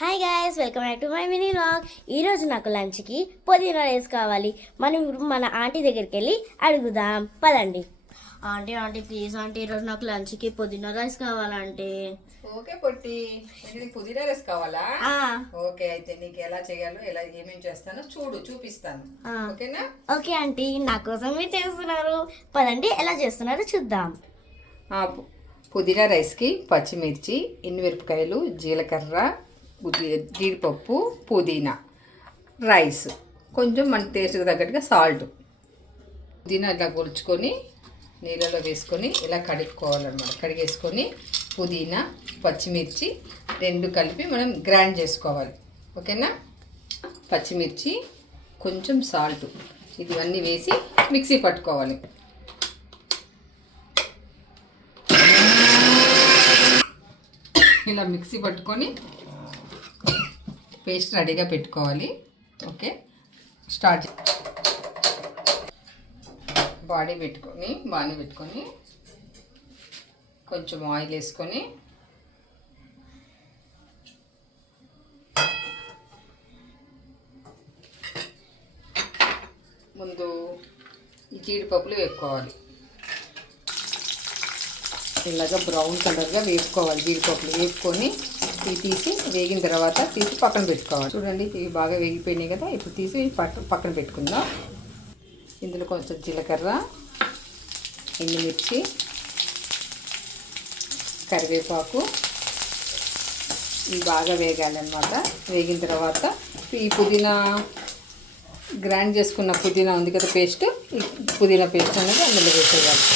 Hi guys, welcome back to my mini vlog. ఈరోజు నాకు లంచ్కి పుదీనా రైస్ కావాలి. మనం ఇప్పుడు మన ఆంటీ దగ్గరికి వెళ్ళి అడుగుదాం, పదండి. ఆంటీ ఆంటీ ప్లీజ్ ఆంటీ, ఈరోజు నాకు లంచ్కి పుదీనా రైస్ కావాలంటే. ఓకే పొట్టి, నీకు పుదీనా రైస్ కావాలా? ఓకే, అయితే నీకు ఎలా చేయాలో ఏమేమి చేస్తానో చూపిస్తాను. ఓకేనా? ఓకే ఆంటీ, నా కోసం మీరు చేస్తున్నారు. పదండి, ఎలా చేస్తున్నారో చూద్దాం. పుదీనా రైస్కి పచ్చిమిర్చి, ఎండుమిరపకాయలు, జీలకర్ర, జీడిపప్పు, పుదీనా, రైస్, కొంచెం మన టేస్ట్కి తగ్గట్టుగా సాల్ట్. పుదీనా ఇలా కొలుచుకొని నీళ్ళలో వేసుకొని ఇలా కడుక్కోవాలన్నమాట. కడిగేసుకొని పుదీనా, పచ్చిమిర్చి రెండు కలిపి మనం గ్రైండ్ చేసుకోవాలి. ఓకేనా? పచ్చిమిర్చి, కొంచెం సాల్ట్, ఇవన్నీ వేసి మిక్సీ పట్టుకోవాలి. ఇలా మిక్సీ పట్టుకొని పేస్ట్ రెడీగా పెట్టుకోవాలి. Okay, start. బాణీ పెట్టుకొని కొంచెం ఆయిల్ వేసుకొని ముందు ఈ జీడిపప్పులు వేపుకోవాలి. ఇలాగా బ్రౌన్ కలర్గా వేపుకోవాలి. జీడిపప్పులు వేపుకొని తీసి వేగిన తర్వాత తీసి పక్కన పెట్టుకోవాలి. చూడండి, ఇవి బాగా వేగిపోయినాయి కదా. ఇప్పుడు తీసి పక్కన పెట్టుకుందాం. ఇందులో కొంచెం జీలకర్ర, ఎండుమిర్చి, కరివేపాకు ఇవి బాగా వేగాలన్నమాట. వేగిన తర్వాత ఈ పుదీనా గ్రైండ్ చేసుకున్న పుదీనా ఉంది కదా పేస్ట్, ఈ పుదీనా పేస్ట్ అనేది అందులో వేసేయాలి.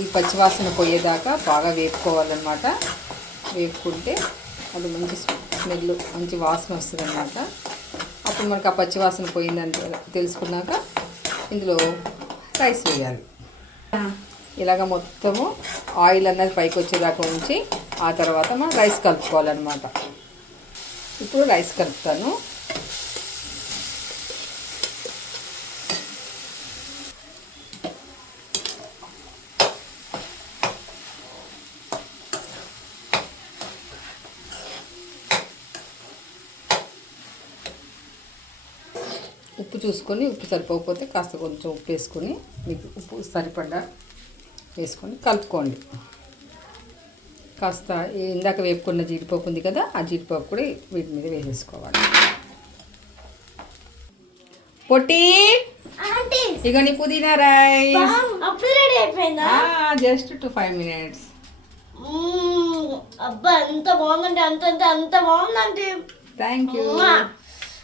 ఈ పచ్చివాసన పోయేదాకా బాగా వేపుకోవాలన్నమాట. వేపుకుంటే అది మంచి స్మెల్, మంచి వాసన వస్తుంది అన్నమాట. అప్పుడు మనకు ఆ పచ్చివాసన పోయిందని తెలుసుకున్నాక ఇందులో రైస్ వేయాలి. ఇలాగ మొత్తము ఆయిల్ అన్నది పైకి వచ్చేదాకా ఉంచి ఆ తర్వాత మనం రైస్ కలుపుకోవాలన్నమాట. ఇప్పుడు రైస్ కలుపుతాను. ఉప్పు చూసుకొని, ఉప్పు సరిపోకపోతే కాస్త కొంచెం ఉప్పు వేసుకొని, మీకు ఉప్పు సరిపడా వేసుకొని కలుపుకోండి. కాస్త ఇందాక వేపుకున్న జీడిపప్పు ఉంది కదా, ఆ జీడిపప్పు కూడా వీటి మీద వేసేసుకోవాలి. పొట్టి, ఇక నీ పుదీనా రైస్ జస్ట్ 5 minutes. అబ్బా, ఎంత బాగుందంటే అంత బాగుందంటే. Thank you.